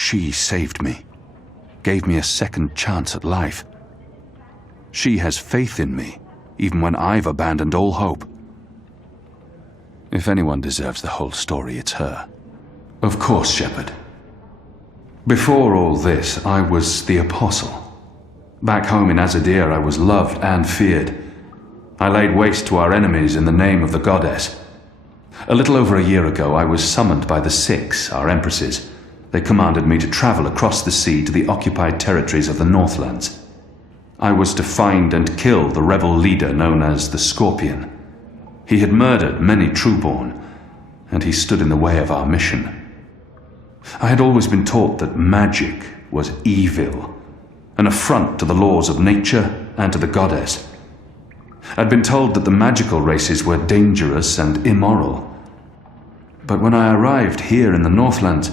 She saved me, gave me a second chance at life. She has faith in me, even when I've abandoned all hope. If anyone deserves the whole story, it's her. Of course, Shepherd. Before all this, I was the Apostle. Back home in Azadir, I was loved and feared. I laid waste to our enemies in the name of the goddess. A little over a year ago, I was summoned by the Six, our empresses. They commanded me to travel across the sea to the occupied territories of the Northlands. I was to find and kill the rebel leader known as the Scorpion. He had murdered many Trueborn, and he stood in the way of our mission. I had always been taught that magic was evil, an affront to the laws of nature and to the goddess. I'd been told that the magical races were dangerous and immoral. But when I arrived here in the Northlands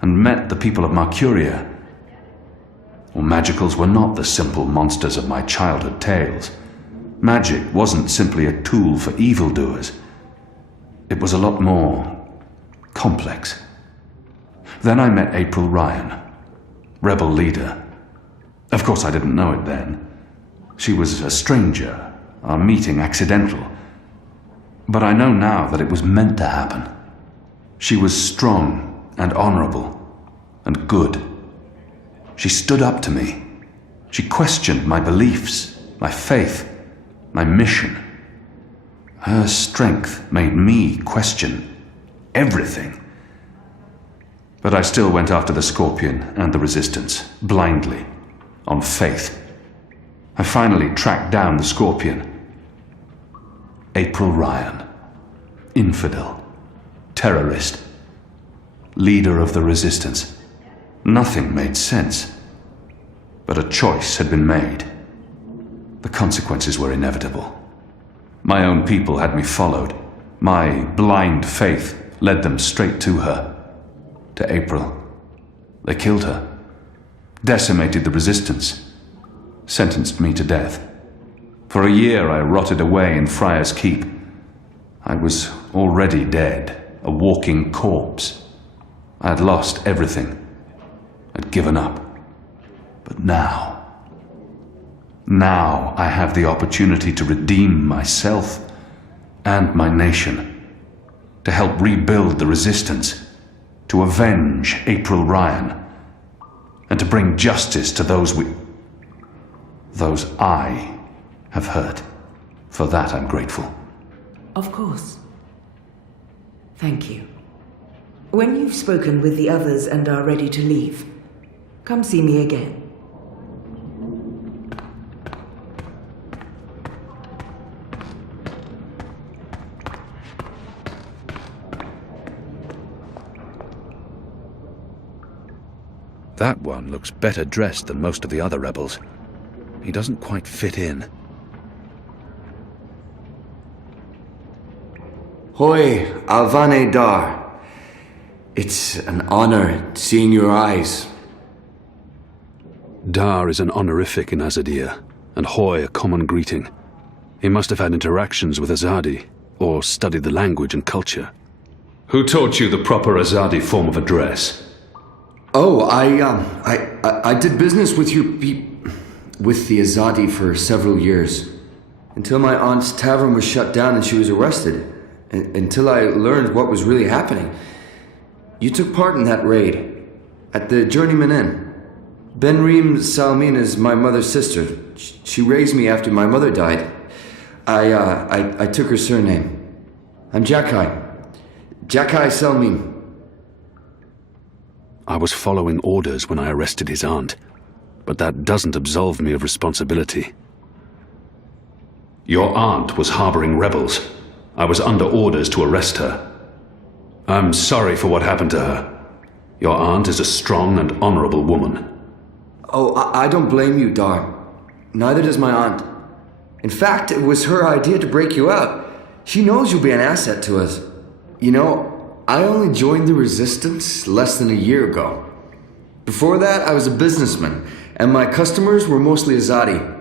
and met the people of Marcuria, well, magicals were not the simple monsters of my childhood tales. Magic wasn't simply a tool for evildoers. It was a lot more complex. Then I met April Ryan, rebel leader. Of course, I didn't know it then. She was a stranger, our meeting accidental. But I know now that it was meant to happen. She was strong and honorable and good. She stood up to me. She questioned my beliefs, my faith, my mission. Her strength made me question everything. But I still went after the Scorpion and the Resistance, blindly, on faith. I finally tracked down the Scorpion. April Ryan, infidel, terrorist, leader of the Resistance. Nothing made sense, but a choice had been made. The consequences were inevitable. My own people had me followed. My blind faith led them straight to her, to April. They killed her, decimated the Resistance, sentenced me to death. For a year I rotted away in Friar's Keep. I was already dead, a walking corpse. I had lost everything. I'd given up. But now I have the opportunity to redeem myself and my nation, to help rebuild the Resistance, to avenge April Ryan, and to bring justice to those I have hurt. For that I'm grateful. Of course. Thank you. When you've spoken with the others and are ready to leave, come see me again. That one looks better dressed than most of the other rebels. He doesn't quite fit in. Hoi, Alvane Dar. It's an honor seeing your eyes. Dar is an honorific in Azadir, and Hoy a common greeting. He must have had interactions with Azadi, or studied the language and culture. Who taught you the proper Azadi form of address? Oh, I did business with with the Azadi for several years. Until my aunt's tavern was shut down and she was arrested. Until I learned what was really happening. You took part in that raid, at the Journeyman Inn. Benreem Salmin is my mother's sister. She raised me after my mother died. I took her surname. I'm Jakai. Jakai Salmin. I was following orders when I arrested his aunt, but that doesn't absolve me of responsibility. Your aunt was harboring rebels. I was under orders to arrest her. I'm sorry for what happened to her. Your aunt is a strong and honorable woman. Oh, I don't blame you, Dar. Neither does my aunt. In fact, it was her idea to break you out. She knows you'll be an asset to us. You know, I only joined the Resistance less than a year ago. Before that, I was a businessman, and my customers were mostly Azadi.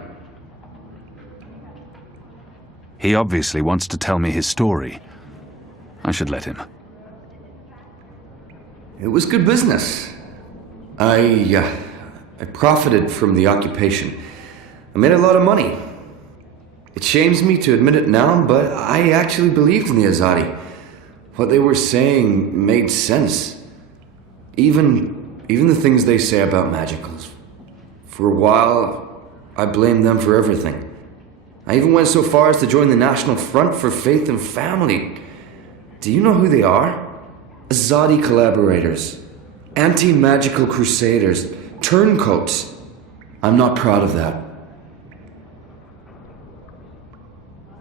He obviously wants to tell me his story. I should let him. It was good business. I profited from the occupation. I made a lot of money. It shames me to admit it now, but I actually believed in the Azadi. What they were saying made sense. Even the things they say about magicals. For a while, I blamed them for everything. I even went so far as to join the National Front for Faith and Family. Do you know who they are? Azadi collaborators. Anti-magical crusaders. Turncoats. I'm not proud of that.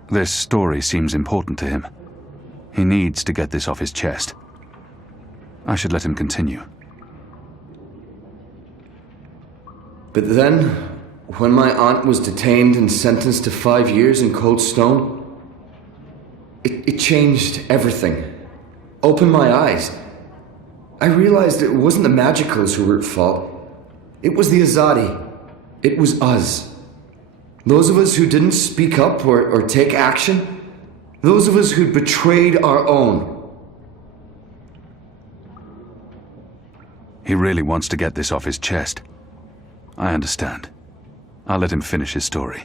This story seems important to him. He needs to get this off his chest. I should let him continue. But then, when my aunt was detained and sentenced to 5 years in Cold Stone, it changed everything. Opened my eyes. I realized it wasn't the magicals who were at fault. It was the Azadi. It was us. Those of us who didn't speak up or take action. Those of us who'd betrayed our own. He really wants to get this off his chest. I understand. I'll let him finish his story.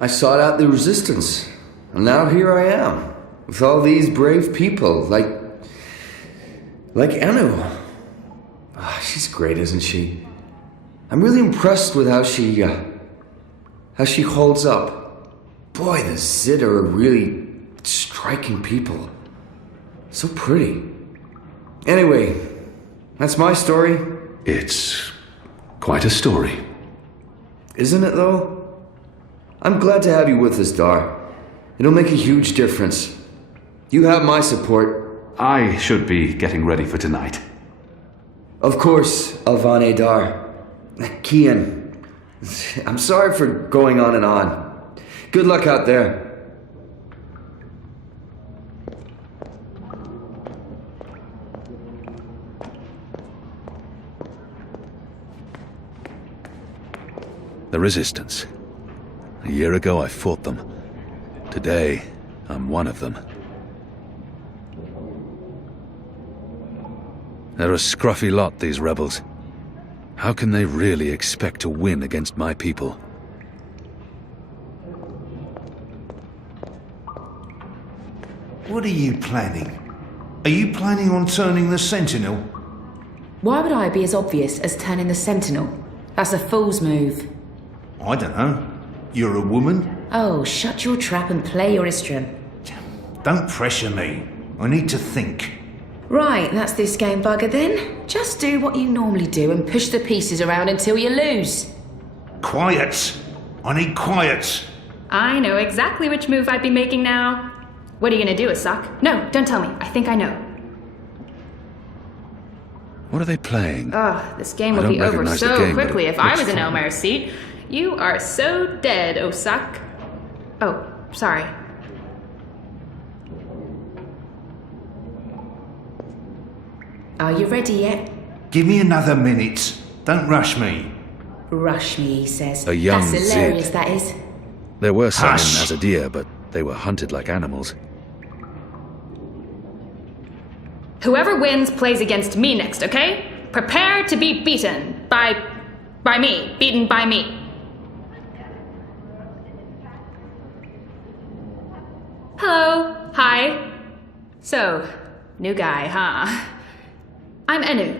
I sought out the resistance, and now here I am, with all these brave people, like Anu. She's great, isn't she? I'm really impressed with how she holds up. Boy, the Zid are really striking people. So pretty. Anyway, that's my story. It's quite a story. Isn't it, though? I'm glad to have you with us, Dar. It'll make a huge difference. You have my support. I should be getting ready for tonight. Of course, Alvane Dar. Kian, I'm sorry for going on and on. Good luck out there. The Resistance. A year ago I fought them. Today, I'm one of them. They're a scruffy lot, these rebels. How can they really expect to win against my people? What are you planning? Are you planning on turning the Sentinel? Why would I be as obvious as turning the Sentinel? That's a fool's move. I don't know. You're a woman? Oh, shut your trap and play your instrument. Don't pressure me. I need to think. Right, that's this game bugger then. Just do what you normally do and push the pieces around until you lose. Quiet! I need quiet! I know exactly which move I'd be making now. What are you gonna do, Asak? No, don't tell me. I think I know. What are they playing? Ugh, this game I would don't be over recognize the so game, but quickly it if I looks was in fun. Elmer's seat. You are so dead, Osak. Oh, sorry. Are you ready yet? Give me another minute. Don't rush me. Rush me, he says. A young That's hilarious, Zid. that is. There were some in Hush. Azadir, but they were hunted like animals. Whoever wins plays against me next, okay? Prepare to be beaten by me. Beaten by me. Hello. Hi. So, new guy, huh? I'm Enu.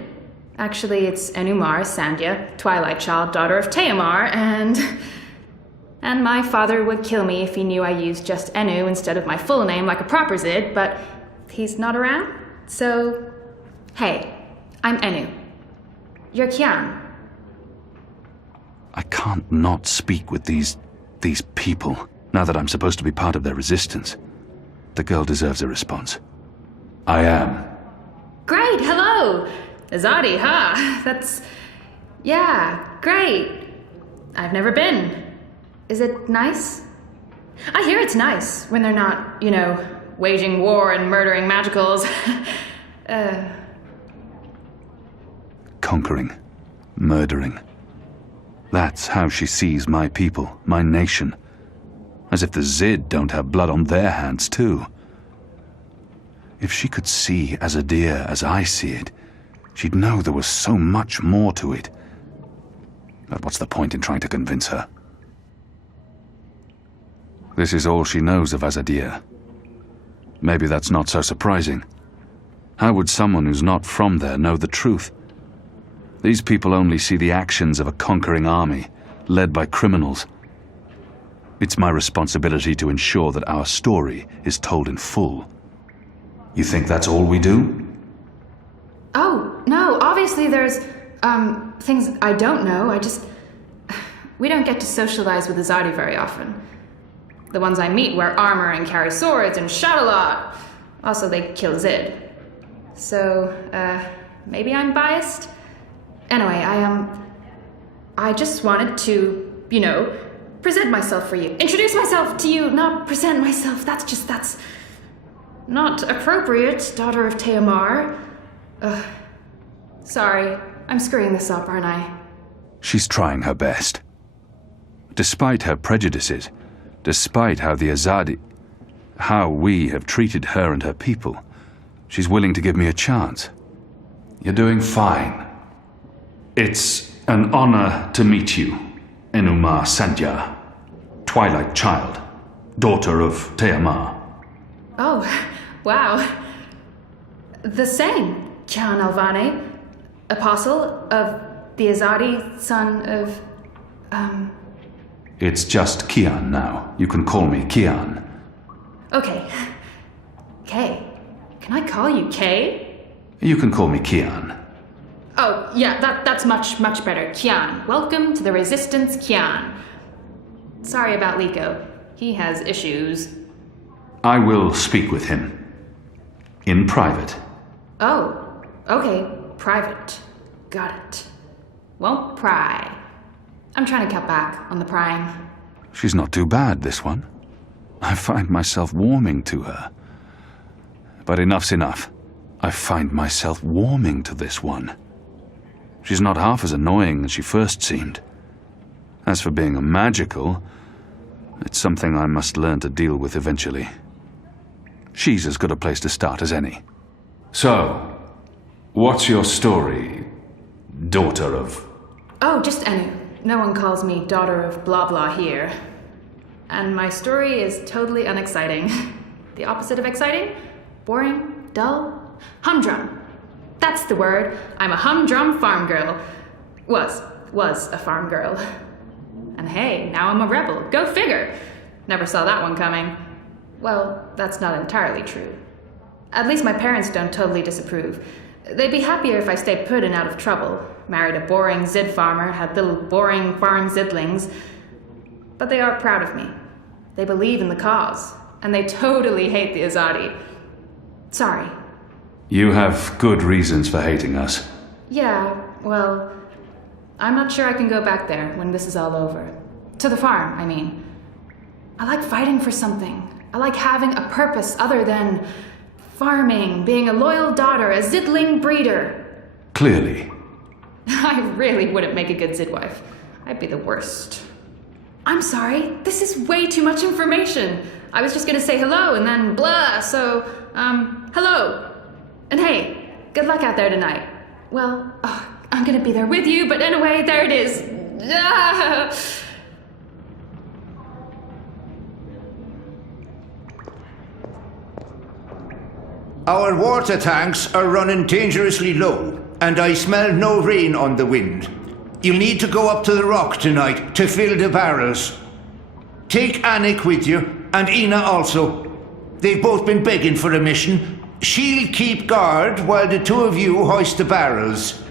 Actually, it's Enumar Sandhya, Twilight Child, daughter of Teomar, and my father would kill me if he knew I used just Enu instead of my full name like a proper Zid, but he's not around, so... Hey, I'm Enu. You're Kian. I can't not speak with these people, now that I'm supposed to be part of their resistance. The girl deserves a response. I am. Great, hello! Azadi, huh? That's... Yeah, great. I've never been. Is it nice? I hear it's nice when they're not, you know, waging war and murdering magicals. Conquering. Murdering. That's how she sees my people, my nation. As if the Zid don't have blood on their hands, too. If she could see Azadir as I see it, She'd know there was so much more to it. But what's the point in trying to convince her? This is all she knows of Azadir. Maybe that's not so surprising. How would someone who's not from there know the truth? These people only see the actions of a conquering army, led by criminals. It's my responsibility to ensure that our story is told in full. You think that's all we do? Oh, no, obviously there's, things I don't know. We don't get to socialize with Azadi very often. The ones I meet wear armor and carry swords and shout a lot. Also, they kill Zid. So, maybe I'm biased? Anyway, I just wanted to, present myself for you. Introduce myself to you, not present myself. That's not appropriate, daughter of Teomar. Sorry, I'm screwing this up, aren't I? She's trying her best. Despite her prejudices, despite how we have treated her and her people, she's willing to give me a chance. You're doing fine. It's an honor to meet you, Enumar Sandhya, Twilight Child, daughter of Teomar. Oh, wow. The same, Kian Alvane, apostle of the Azadi, son of, It's just Kian now. You can call me Kian. Okay. Kay. Can I call you Kay? You can call me Kian. Oh, yeah, that's much better. Kian. Welcome to the Resistance, Kian. Sorry about Liko. He has issues. I will speak with him. In private. Oh, okay. Private. Got it. Won't pry. I'm trying to cut back on the prying. She's not too bad, this one. I find myself warming to her. But enough's enough. I find myself warming to this one. She's not half as annoying as she first seemed. As for being a magical, it's something I must learn to deal with eventually. She's as good a place to start as any. So, what's your story, daughter of... Oh, just Enu. No one calls me daughter of blah blah here. And my story is totally unexciting. The opposite of exciting? Boring? Dull? Humdrum. That's the word. I'm a humdrum farm girl. Was a farm girl. And hey, now I'm a rebel. Go figure. Never saw that one coming. Well, that's not entirely true. At least my parents don't totally disapprove. They'd be happier if I stayed put and out of trouble. Married a boring Zid farmer, had little boring farm Zidlings. But they are proud of me. They believe in the cause. And they totally hate the Azadi. Sorry. You have good reasons for hating us. Yeah, well, I'm not sure I can go back there when this is all over. To the farm, I mean. I like fighting for something. I like having a purpose other than farming, being a loyal daughter, a Zidling breeder. Clearly. I really wouldn't make a good Zidwife. I'd be the worst. I'm sorry, this is way too much information. I was just gonna say hello and then blah, so, hello. And hey, good luck out there tonight. Well, I'm gonna be there with you, but anyway, there it is. Ah. Our water tanks are running dangerously low, and I smell no rain on the wind. You'll need to go up to the rock tonight to fill the barrels. Take Anik with you, and Ina also. They've both been begging for a mission. She'll keep guard while the two of you hoist the barrels.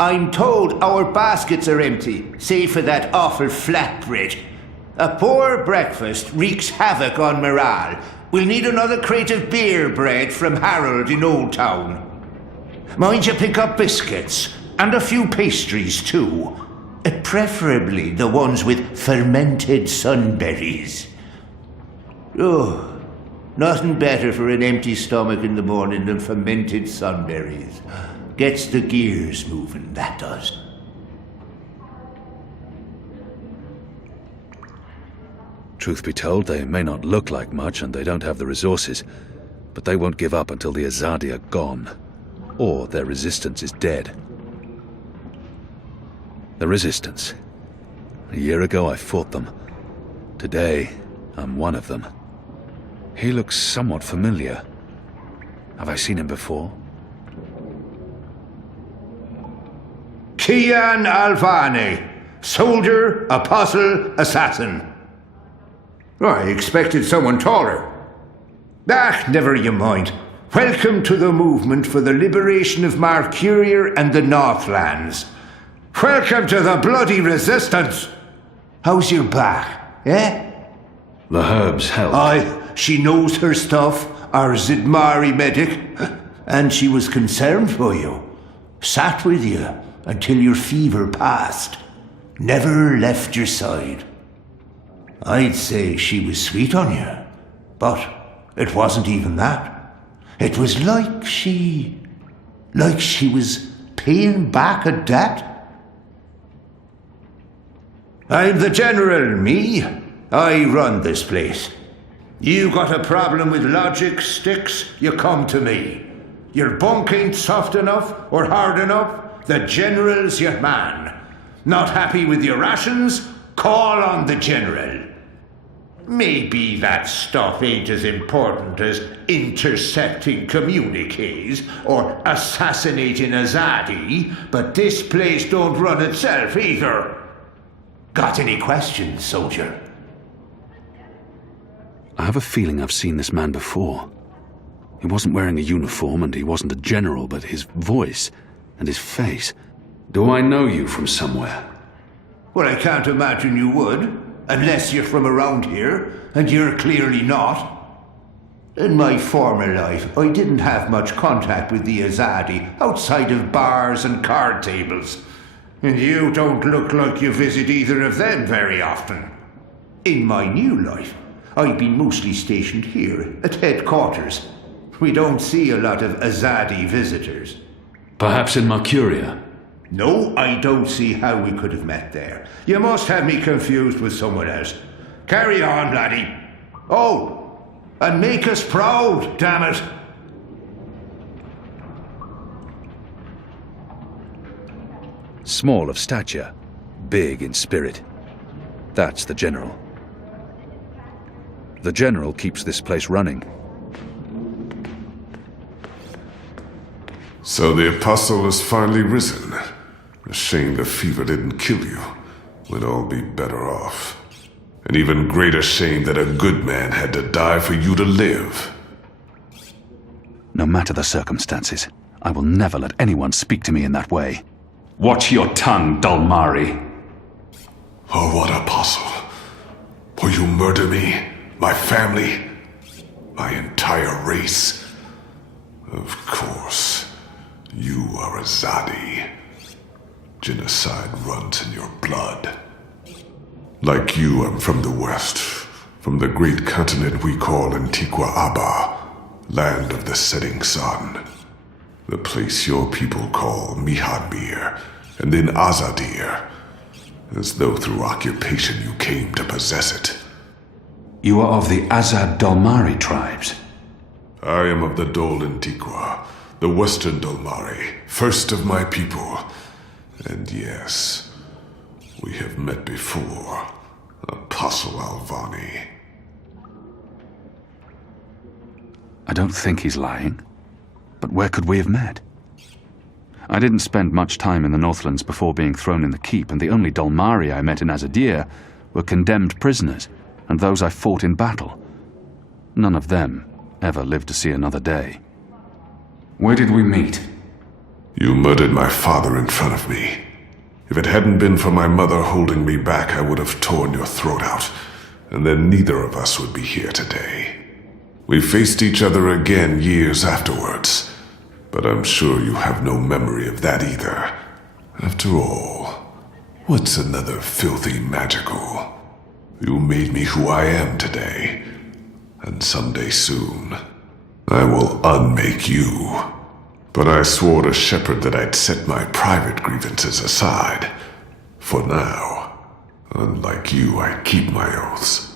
I'm told our baskets are empty, save for that awful flatbread. A poor breakfast wreaks havoc on morale. We'll need another crate of beer bread from Harold in Old Town. Mind you pick up biscuits, and a few pastries too. Preferably the ones with fermented sunberries. Oh, nothing better for an empty stomach in the morning than fermented sunberries. Gets the gears moving, that does. Truth be told, they may not look like much and they don't have the resources, But they won't give up until the Azadi are gone, or their resistance is dead. The resistance. A year ago I fought them. Today, I'm one of them. He looks somewhat familiar. Have I seen him before? Kian Alvani, soldier, apostle, assassin. I expected someone taller. Never you mind. Welcome to the movement for the liberation of Marcuria and the Northlands. Welcome to the bloody resistance. How's your back, eh? The herbs help. Aye, she knows her stuff, our Zidmari medic, and she was concerned for you. Sat with you until your fever passed. Never left your side. I'd say she was sweet on you, but it wasn't even that. It was like she was paying back a debt. I'm the general, me. I run this place. You got a problem with logic, sticks, you come to me. Your bunk ain't soft enough or hard enough, the general's your man. Not happy with your rations? Call on the general. Maybe that stuff ain't as important as intercepting communiques or assassinating Azadi, but this place don't run itself either. Got any questions, soldier? I have a feeling I've seen this man before. He wasn't wearing a uniform and he wasn't a general, but his voice and his face. Do I know you from somewhere? Well, I can't imagine you would, unless you're from around here, and you're clearly not. In my former life, I didn't have much contact with the Azadi outside of bars and card tables. And you don't look like you visit either of them very often. In my new life, I've been mostly stationed here at headquarters. We don't see a lot of Azadi visitors. Perhaps in Marcuria? No, I don't see how we could have met there. You must have me confused with someone else. Carry on, laddie. Oh, and make us proud, damn it. Small of stature, big in spirit. That's the general. The general keeps this place running. So the apostle has finally risen. A shame the fever didn't kill you. We'd all be better off. An even greater shame that a good man had to die for you to live. No matter the circumstances, I will never let anyone speak to me in that way. Watch your tongue, Dalmari. Oh, what apostle? Will you murder me, my family, my entire race? Of course. You are a Zadi. Genocide runs in your blood. Like you, I'm from the west, from the great continent we call Antigua Aba, land of the setting sun. The place your people call Mihadmir, and then Azadir, as though through occupation you came to possess it. You are of the Azad Dalmari tribes. I am of the Dol Antigua, the Western Dalmari, first of my people. And yes, we have met before, Apostle Alvani. I don't think he's lying. But where could we have met? I didn't spend much time in the Northlands before being thrown in the keep, and the only Dalmari I met in Azadir were condemned prisoners, and those I fought in battle. None of them ever lived to see another day. Where did we meet? You murdered my father in front of me. If it hadn't been for my mother holding me back, I would have torn your throat out, and then neither of us would be here today. We faced each other again years afterwards, but I'm sure you have no memory of that either. After all, what's another filthy magical? You made me who I am today, and someday soon, I will unmake you. But I swore to Shepherd that I'd set my private grievances aside. For now, unlike you, I keep my oaths.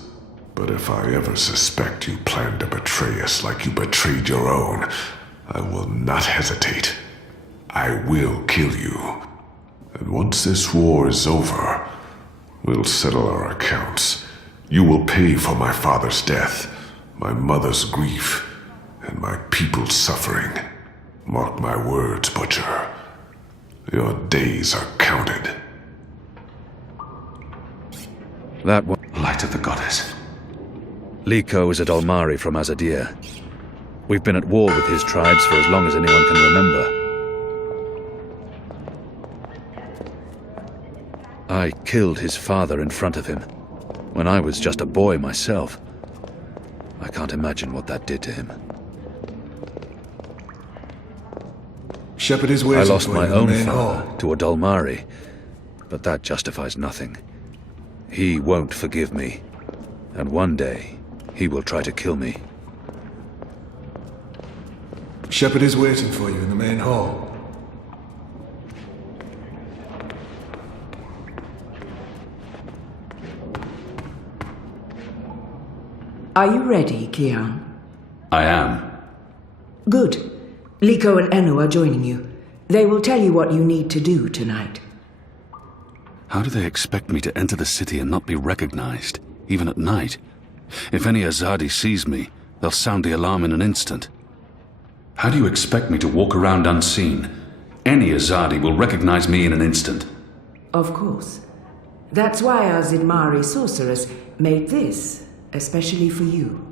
But if I ever suspect you plan to betray us like you betrayed your own, I will not hesitate. I will kill you. And once this war is over, we'll settle our accounts. You will pay for my father's death, my mother's grief, and my people's suffering. Mark my words, Butcher. Your days are counted. That one. Light of the goddess. Liko is a Dolmari from Azadir. We've been at war with his tribes for as long as anyone can remember. I killed his father in front of him, when I was just a boy myself. I can't imagine what that did to him. Shepard is waiting I lost for my you in the own main father hall. to a Dolmari, but that justifies nothing. He won't forgive me, and one day he will try to kill me. Shepard is waiting for you in the main hall. Are you ready, Kian? I am. Good. Liko and Enu are joining you. They will tell you what you need to do tonight. How do they expect me to enter the city and not be recognized, even at night? If any Azadi sees me, they'll sound the alarm in an instant. How do you expect me to walk around unseen? Any Azadi will recognize me in an instant. Of course. That's why our Zidmari sorceress made this, especially for you.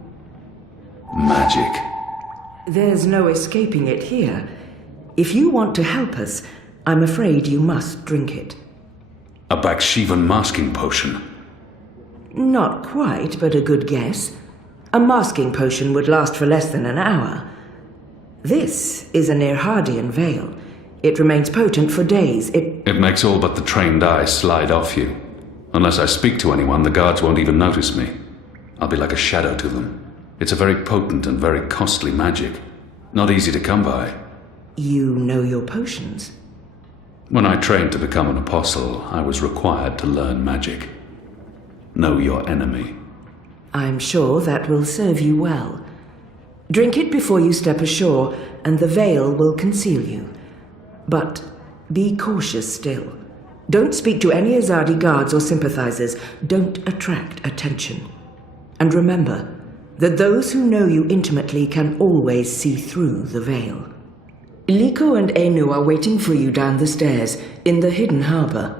Magic. There's no escaping it here. If you want to help us, I'm afraid you must drink it. A Bakshivan masking potion. Not quite, but a good guess. A masking potion would last for less than an hour. This is an Irhadian veil. It remains potent for days. It makes all but the trained eyes slide off you. Unless I speak to anyone, the guards won't even notice me. I'll be like a shadow to them. It's a very potent and very costly magic. Not easy to come by. You know your potions. When I trained to become an apostle, I was required to learn magic. Know your enemy. I'm sure that will serve you well. Drink it before you step ashore, and the veil will conceal you. But be cautious still. Don't speak to any Azadi guards or sympathizers. Don't attract attention. And remember that those who know you intimately can always see through the veil. Liko and Enu are waiting for you down the stairs in the hidden harbor.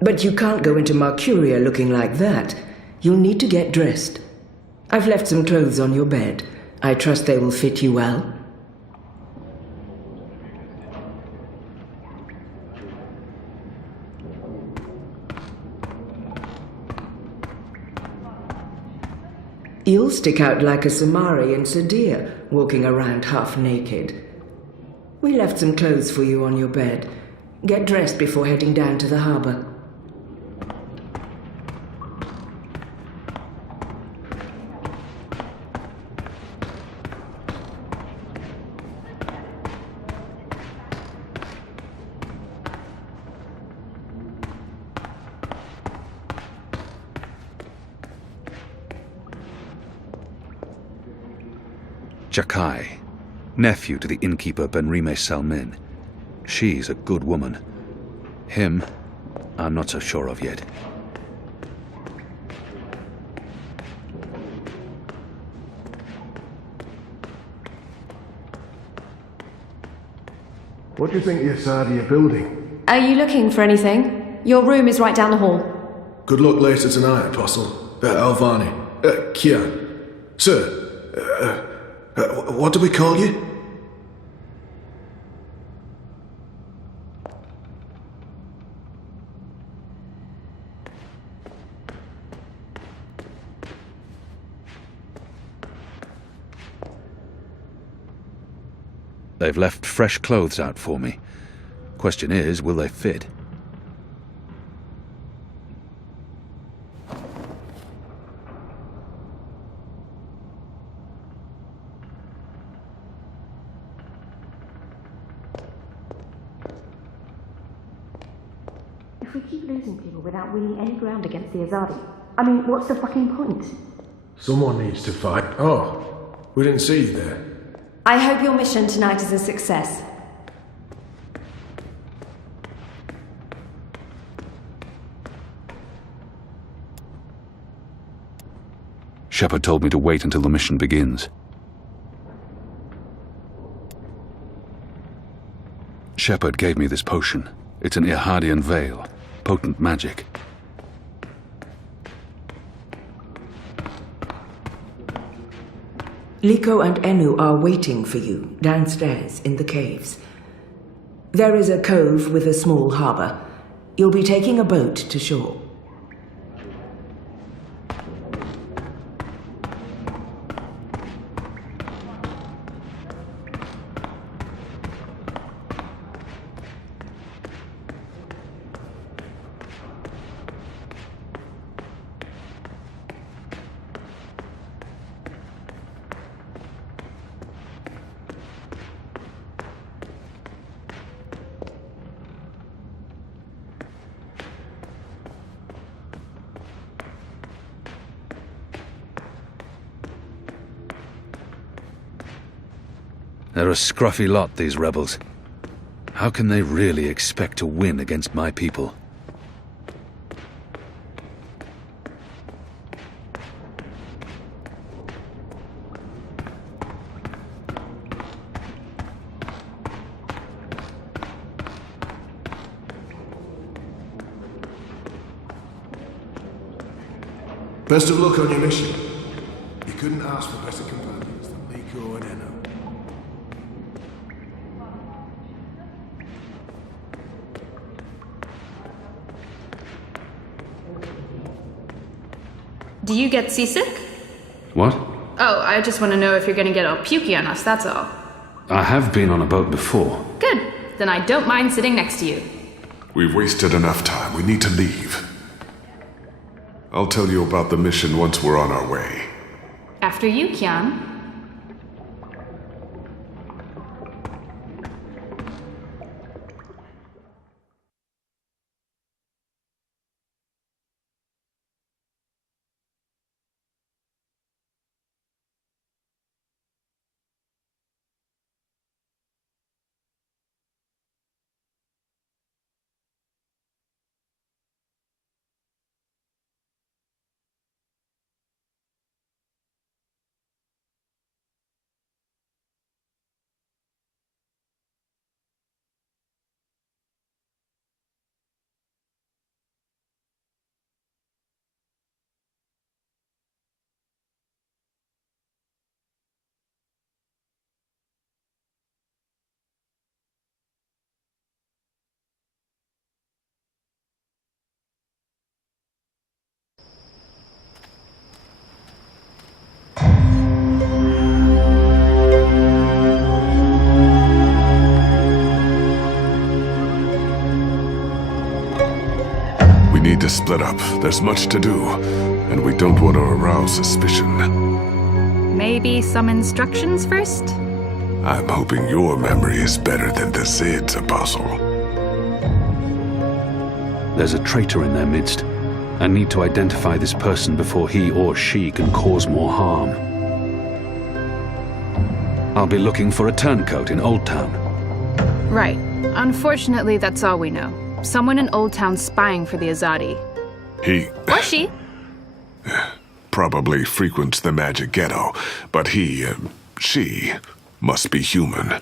But you can't go into Mercuria looking like that. You'll need to get dressed. I've left some clothes on your bed. I trust they will fit you well. You'll stick out like a Samari in Sadir, walking around half naked. We left some clothes for you on your bed. Get dressed before heading down to the harbor. Jakai, nephew to the innkeeper Benrime Salmin. She's a good woman. Him, I'm not so sure of yet. What do you think the Asadi are building? Are you looking for anything? Your room is right down the hall. Good luck later tonight, Apostle. Alvani. Kian. Sir. What do we call you? They've left fresh clothes out for me. Question is, will they fit? If we keep losing people without winning any ground against the Azadi, I mean, what's the fucking point? Someone needs to fight. Oh, we didn't see you there. I hope your mission tonight is a success. Shepard told me to wait until the mission begins. Shepard gave me this potion. It's an Irhadian veil. Potent magic. Liko and Enu are waiting for you downstairs in the caves. There is a cove with a small harbor. You'll be taking a boat to shore. They're a scruffy lot, these rebels. How can they really expect to win against my people? Best of luck on your mission. You couldn't ask for better companions than Liko and Eno. Do you get seasick? What? Oh, I just want to know if you're going to get all pukey on us, that's all. I have been on a boat before. Good. Then I don't mind sitting next to you. We've wasted enough time. We need to leave. I'll tell you about the mission once we're on our way. After you, Kian. We need to split up. There's much to do, and we don't want to arouse suspicion. Maybe some instructions first? I'm hoping your memory is better than the Zid's, Apostle. There's a traitor in their midst. I need to identify this person before he or she can cause more harm. I'll be looking for a turncoat in Old Town. Right. Unfortunately, that's all we know. Someone in Old Town spying for the Azadi. He Or she. probably frequents the Magic Ghetto, but she must be human,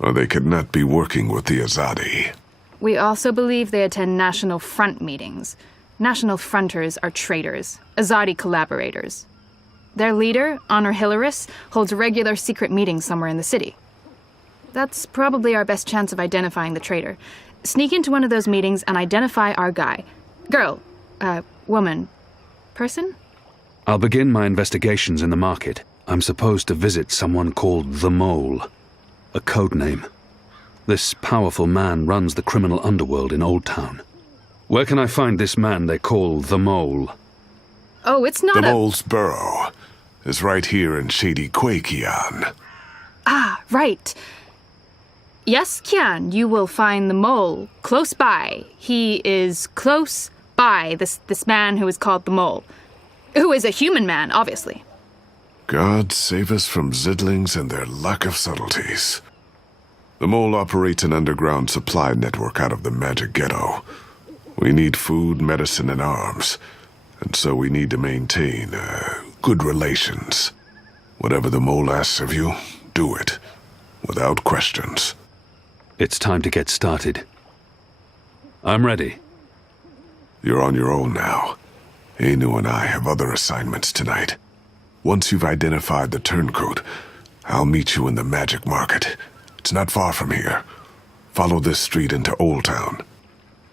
or they could not be working with the Azadi. We also believe they attend National Front meetings. National Fronters are traitors, Azadi collaborators. Their leader, Honor Hilaris, holds regular secret meetings somewhere in the city. That's probably our best chance of identifying the traitor. Sneak into one of those meetings and identify our guy. Girl. Woman. Person? I'll begin my investigations in the market. I'm supposed to visit someone called the Mole. A code name. This powerful man runs the criminal underworld in Old Town. Where can I find this man they call the Mole? Oh, it's not The Mole's burrow is right here in Shady Quay, Kian. Ah, right. Yes, Kian, you will find the Mole close by. He is close by, this man who is called the Mole. Who is a human man, obviously. God save us from Zidlings and their lack of subtleties. The mole operates an underground supply network out of the magic ghetto. We need food, medicine, and arms. And so we need to maintain, good relations. Whatever the mole asks of you, do it. Without questions. It's time to get started. I'm ready. You're on your own now. Anu and I have other assignments tonight. Once you've identified the turncoat, I'll meet you in the magic market. It's not far from here. Follow this street into Old Town.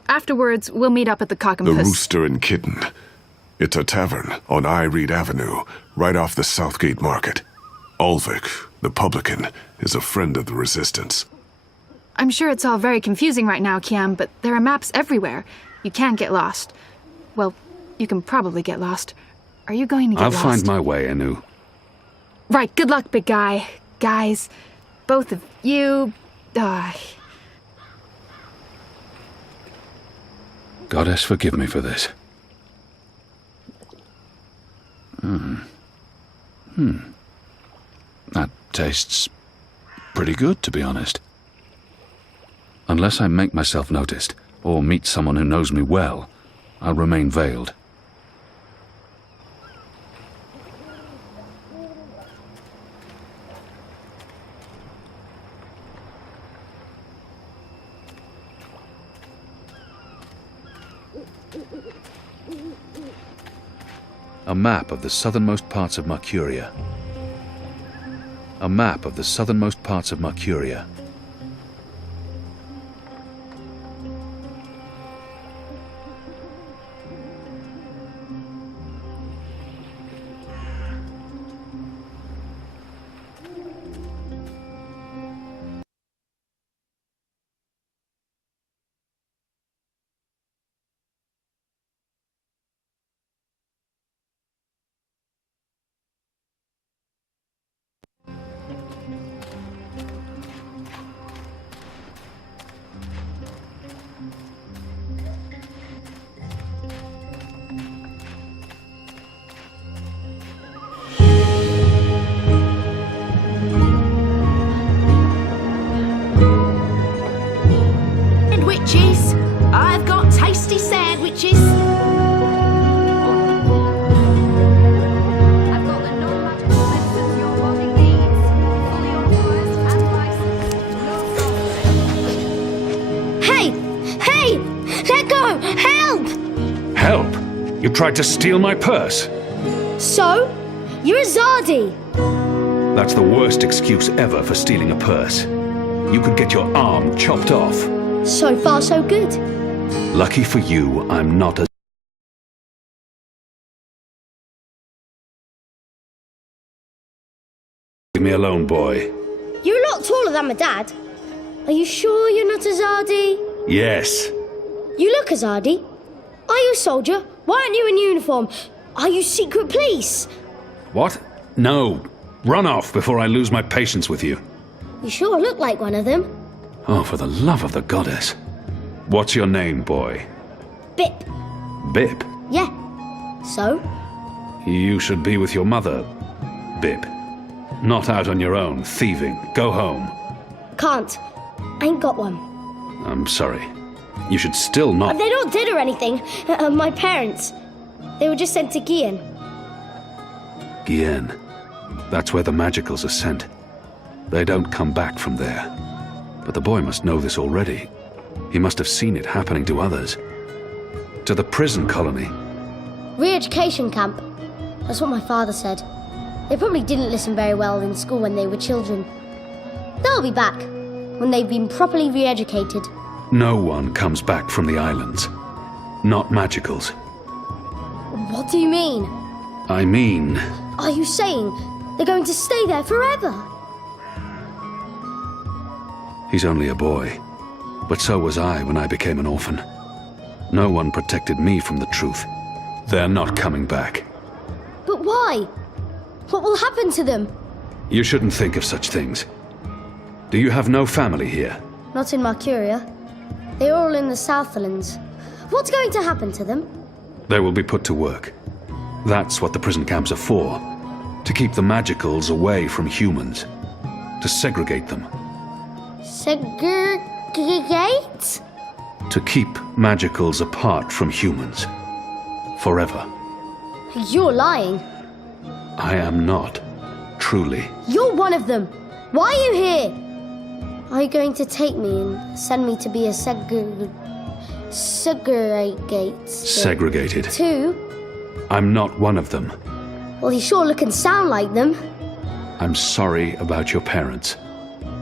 Afterwards, we'll meet up at the Cock and The Puss. Rooster and Kitten. It's a tavern on I Reed Avenue, right off the Southgate Market. Ulvik, the publican, is a friend of the Resistance. I'm sure it's all very confusing right now, Kiam, but there are maps everywhere. You can't get lost. Well, you can probably get lost. Are you going to get lost? I'll find my way, Anu. Right, good luck, big guy. Guys, both of you... Goddess, forgive me for this. That tastes pretty good, to be honest. Unless I make myself noticed, or meet someone who knows me well, I'll remain veiled. A map of the southernmost parts of Mercuria. A map of the southernmost parts of Mercuria. Sandwiches! I've got tasty sandwiches! I've got the non-magical medicines your body needs. Fully authorized and licensed. No Hey! Hey! Let go! Help! Help! You tried to steal my purse? So? You're a Zardi! That's the worst excuse ever for stealing a purse. You could get your arm chopped off. So far, so good. Lucky for you, I'm not a... Leave me alone, boy. You're a lot taller than my dad. Are you sure you're not a Zardi? Yes. You look a Zardi. Are you a soldier? Why aren't you in uniform? Are you secret police? What? No. Run off before I lose my patience with you. You sure look like one of them. Oh, for the love of the goddess. What's your name, boy? Bip. Bip? Yeah. So? You should be with your mother, Bip. Not out on your own, thieving. Go home. Can't. Ain't got one. I'm sorry. You should still not... They're not dead or anything. My parents. They were just sent to Gian. Gien. That's where the magicals are sent. They don't come back from there. But the boy must know this already. He must have seen it happening to others. To the prison colony. Re-education camp. That's what my father said. They probably didn't listen very well in school when they were children. They'll be back, when they've been properly re-educated. No one comes back from the islands. Not magicals. What do you mean? I mean... Are you saying they're going to stay there forever? He's only a boy. But so was I when I became an orphan. No one protected me from the truth. They're not coming back. But why? What will happen to them? You shouldn't think of such things. Do you have no family here? Not in Mercuria. They're all in the Southlands. What's going to happen to them? They will be put to work. That's what the prison camps are for. To keep the magicals away from humans. To segregate them. Segregate? To keep magicals apart from humans. Forever. You're lying. I am not. Truly. You're one of them. Why are you here? Are you going to take me and send me to be a segregate? Segregated. Too? I'm not one of them. Well, you sure look and sound like them. I'm sorry about your parents.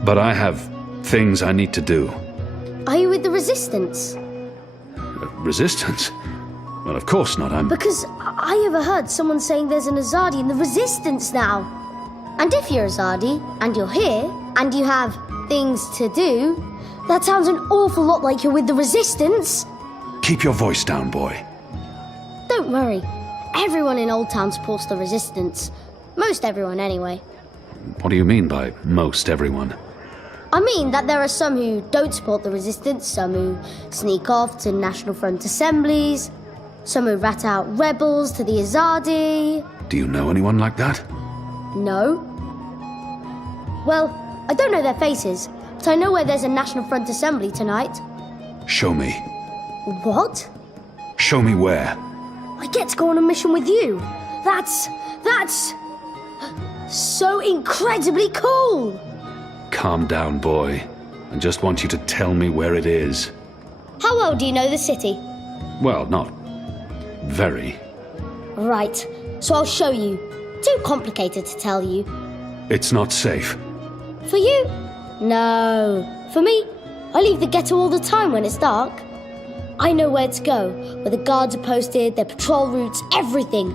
But I have things I need to do. Are you with the Resistance? Resistance? Well, of course not. Because I overheard someone saying there's an Azadi in the Resistance now. And if you're Azadi, and you're here, and you have things to do, that sounds an awful lot like you're with the Resistance. Keep your voice down, boy. Don't worry. Everyone in Old Town supports the Resistance. Most everyone, anyway. What do you mean by most everyone? I mean that there are some who don't support the Resistance, some who sneak off to National Front assemblies, some who rat out rebels to the Azadi. Do you know anyone like that? No. Well, I don't know their faces, but I know where there's a National Front assembly tonight. Show me. What? Show me where. I get to go on a mission with you. That's so incredibly cool. Calm down, boy. I just want you to tell me where it is. How well do you know the city? Well, not very. Right, so I'll show you. Too complicated to tell you. It's not safe. For you? No. For me, I leave the ghetto all the time when it's dark. I know where to go, where the guards are posted, their patrol routes, everything.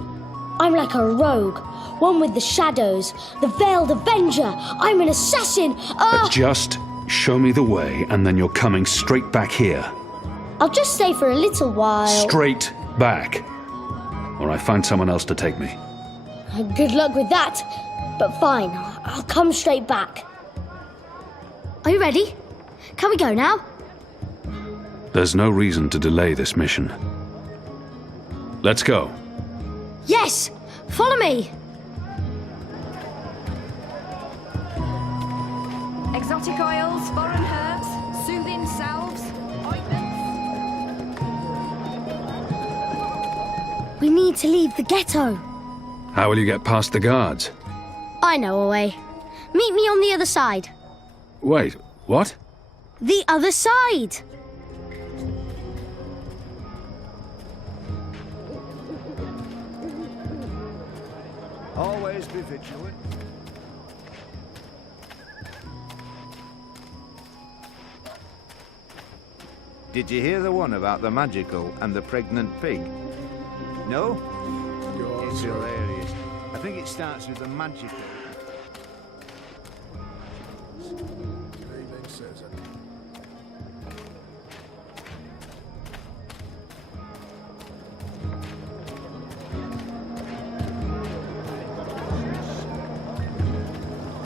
I'm like a rogue, one with the shadows, the Veiled Avenger. I'm an assassin. Just show me the way, and then you're coming straight back here. I'll just stay for a little while. Straight back. Or I find someone else to take me. Good luck with that. But fine, I'll come straight back. Are you ready? Can we go now? There's no reason to delay this mission. Let's go. Yes! Follow me! Exotic oils, foreign herbs, soothing salves, ointments. We need to leave the ghetto. How will you get past the guards? I know a way. Meet me on the other side. Wait, what? The other side! Always be vigilant. Did you hear the one about the magical and the pregnant pig? No? It's hilarious. I think it starts with the magical.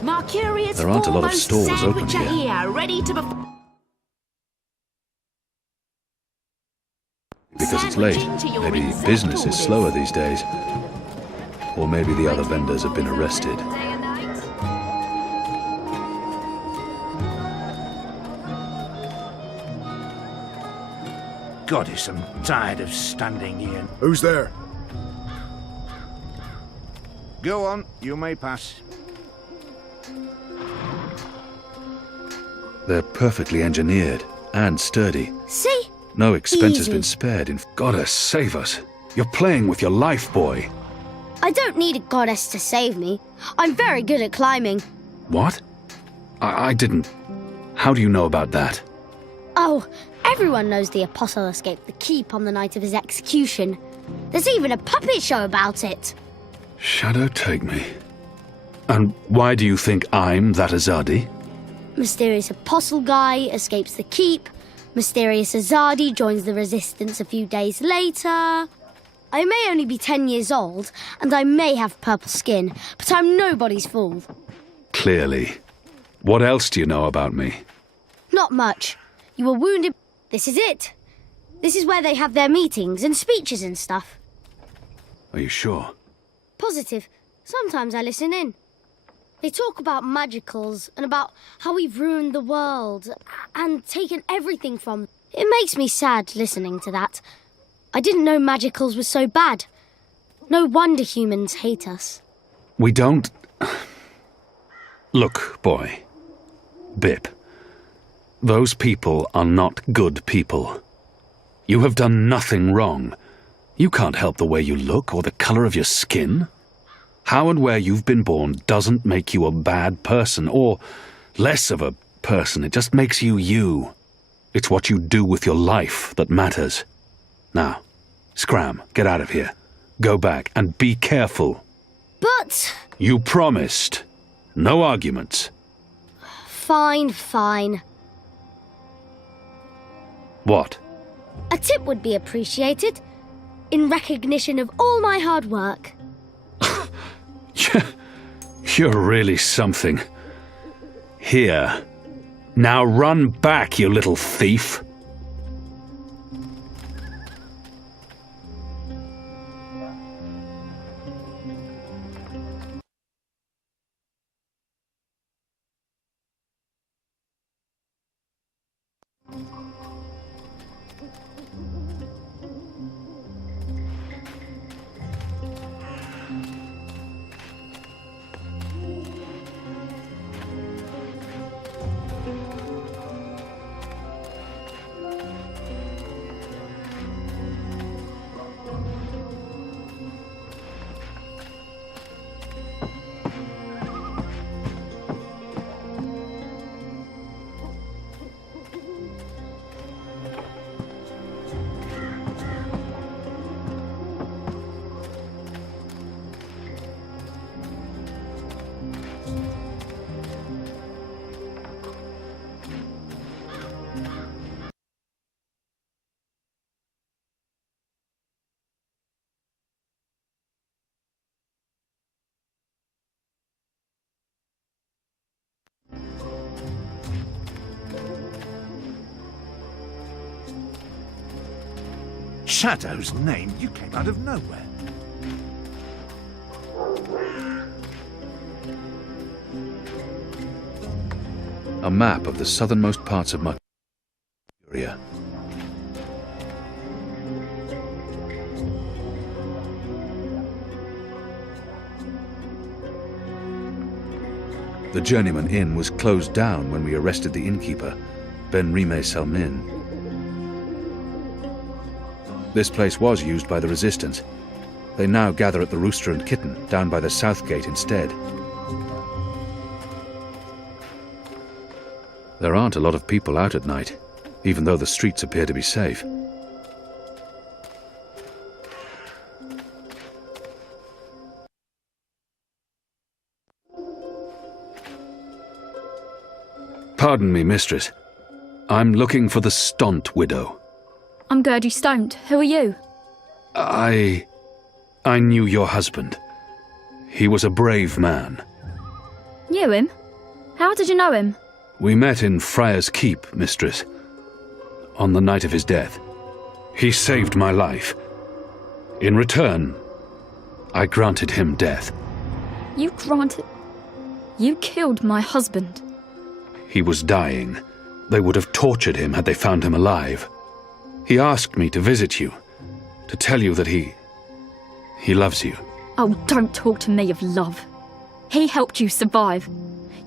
Mercurius There aren't a lot of foremost stalls open sandwich here. ready to be... Because it's late. Maybe business is slower these days. Or maybe the other vendors have been arrested. Goddess, I'm tired of standing here. Who's there? Go on, you may pass. They're perfectly engineered and sturdy. See? No expense has Easy. been spared in... Goddess, save us. You're playing with your life, boy. I don't need a goddess to save me. I'm very good at climbing. What? I didn't... How do you know about that? Oh, everyone knows the apostle escaped the keep on the night of his execution. There's even a puppet show about it. Shadow take me. And why do you think I'm that Azadi? Mysterious apostle guy escapes the keep. Mysterious Azadi joins the resistance a few days later. I may only be 10 years old, and I may have purple skin, but I'm nobody's fool. Clearly. What else do you know about me? Not much. You were wounded. This is it. This is where they have their meetings and speeches and stuff. Are you sure? Positive. Sometimes I listen in. They talk about magicals and about how we've ruined the world and taken everything from. It makes me sad listening to that. I didn't know magicals were so bad. No wonder humans hate us. We don't... Look, boy. Bip. Those people are not good people. You have done nothing wrong. You can't help the way you look or the color of your skin. How and where you've been born doesn't make you a bad person or less of a person. It just makes you you. It's what you do with your life that matters. Now, scram, get out of here. Go back and be careful. But... You promised. No arguments. Fine, fine. What? A tip would be appreciated, in recognition of all my hard work. You're really something. Here. Now run back, you little thief. Shadow's name, you came out of nowhere. A map of the southernmost parts of Mercuria. The Journeyman Inn was closed down when we arrested the innkeeper, Ben Rime Selmin. This place was used by the Resistance. They now gather at the Rooster and Kitten, down by the South Gate instead. There aren't a lot of people out at night, even though the streets appear to be safe. Pardon me, mistress. I'm looking for the Stant widow. I'm Gertie Stoned. Who are you? I knew your husband. He was a brave man. Knew him? How did you know him? We met in Friar's Keep, mistress, on the night of his death. He saved my life. In return, I granted him death. You granted... You killed my husband. He was dying. They would have tortured him had they found him alive. He asked me to visit you, to tell you that he loves you. Oh, don't talk to me of love. He helped you survive.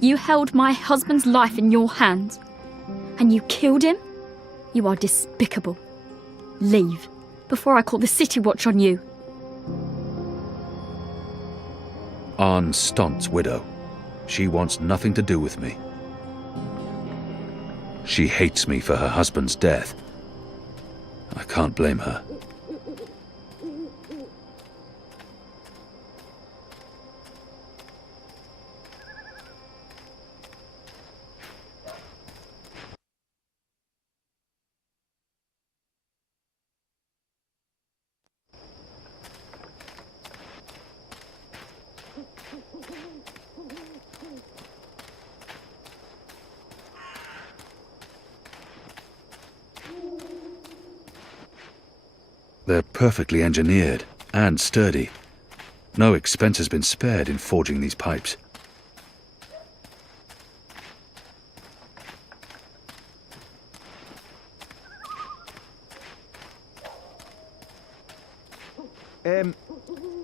You held my husband's life in your hands. And you killed him? You are despicable. Leave, before I call the City Watch on you. Arne Stant's widow. She wants nothing to do with me. She hates me for her husband's death. I can't blame her. They're perfectly engineered and sturdy. No expense has been spared in forging these pipes.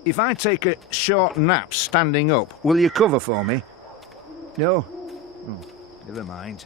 If I take a short nap standing up, will you cover for me? No? Oh, never mind.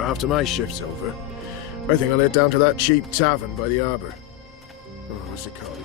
After my shift's over, I think I'll head down to that cheap tavern by the harbour. Oh, what's it called again?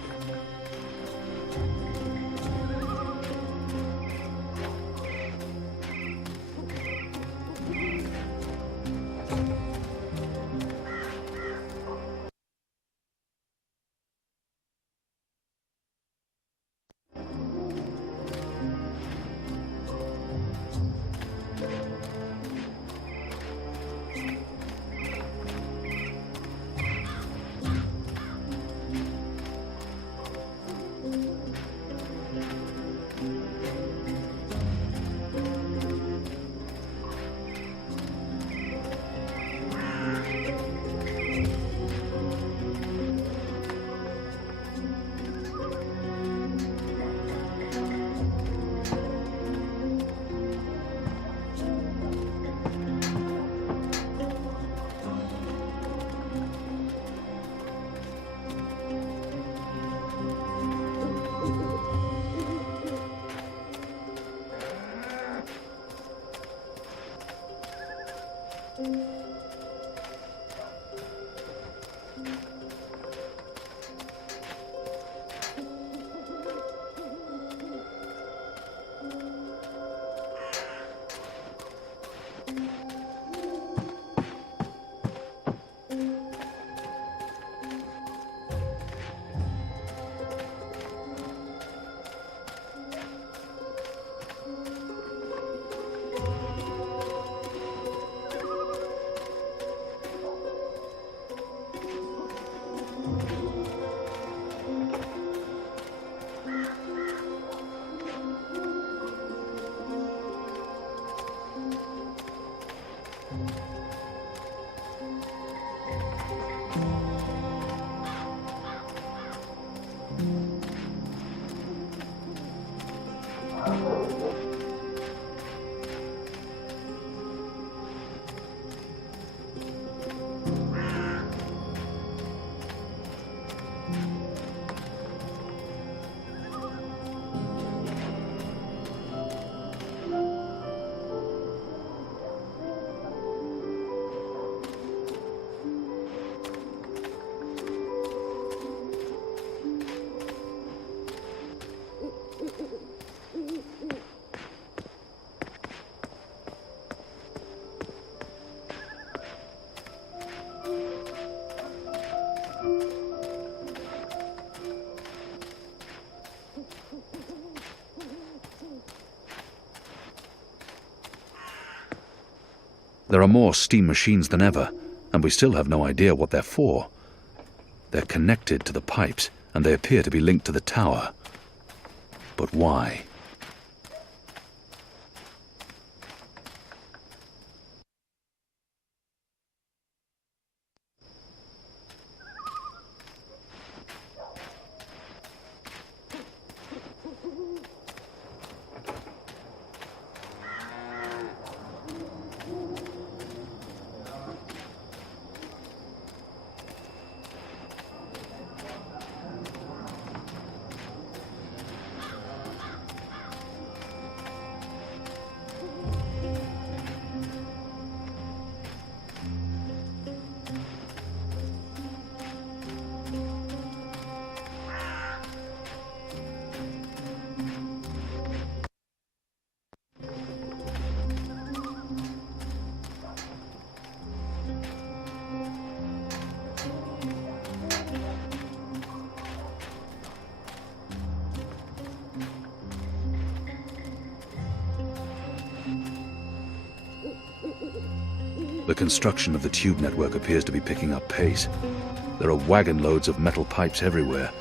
There are more steam machines than ever, and we still have no idea what they're for. They're connected to the pipes, and they appear to be linked to the tower. But why? The construction of the tube network appears to be picking up pace. There are wagon loads of metal pipes everywhere,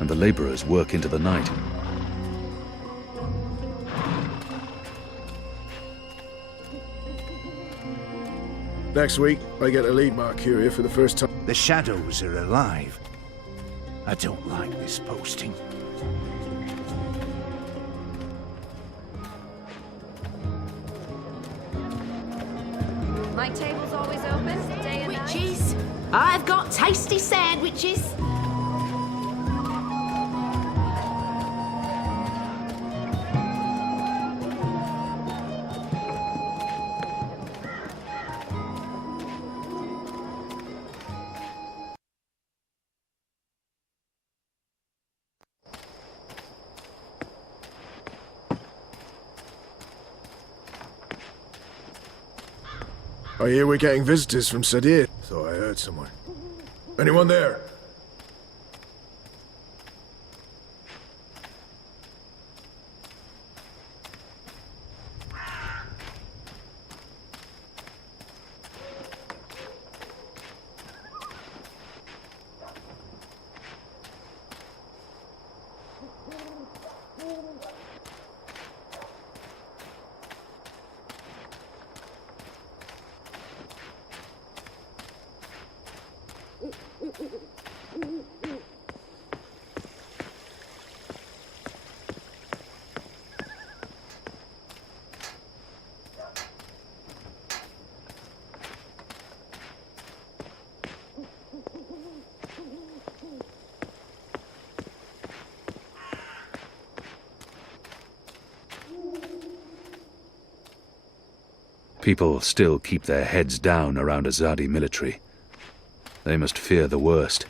and the laborers work into the night. Next week, I get to lead Marcuria for the first time. The shadows are alive. I don't like this posting. My table's always open, day and night. Witches! I've got tasty sandwiches. I hear we're getting visitors from Sadir. Thought I heard someone. Anyone there? People still keep their heads down around Azadi military. They must fear the worst.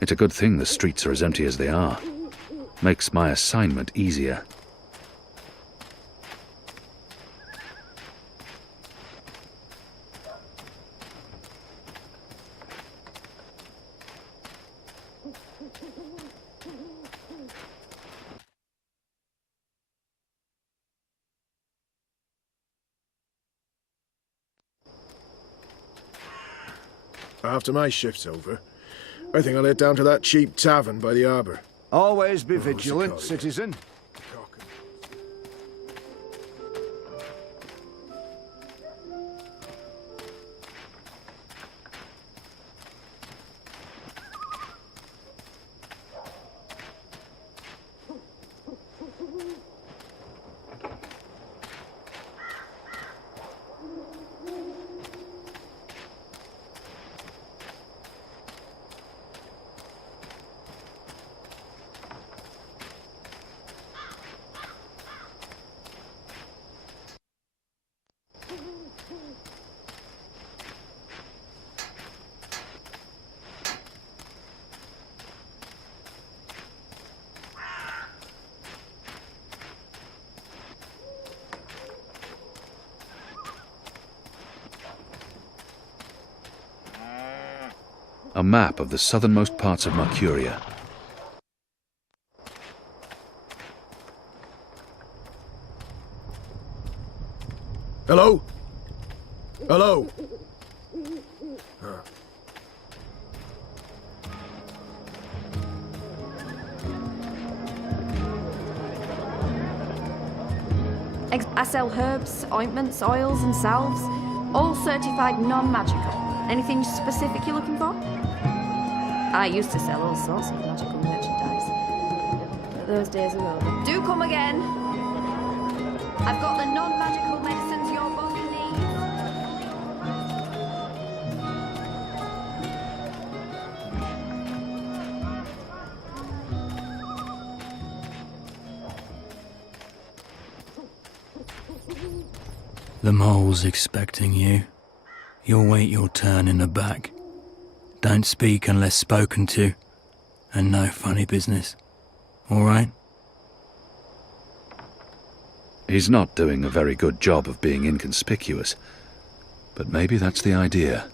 It's a good thing the streets are as empty as they are. Makes my assignment easier. After my shift's over, I think I'll head down to that cheap tavern by the harbour. Always be vigilant, citizen. A map of the southernmost parts of Mercuria. Hello? Hello? I sell herbs, ointments, oils, and salves, all certified non-magical. Anything specific you're looking for? I used to sell all sorts of magical merchandise. But those days are over. Do come again. I've got the non-magical medicines your body needs. The mole's expecting you. You'll wait your turn in the back. Don't speak unless spoken to, and no funny business. All right? He's not doing a very good job of being inconspicuous, but maybe that's the idea.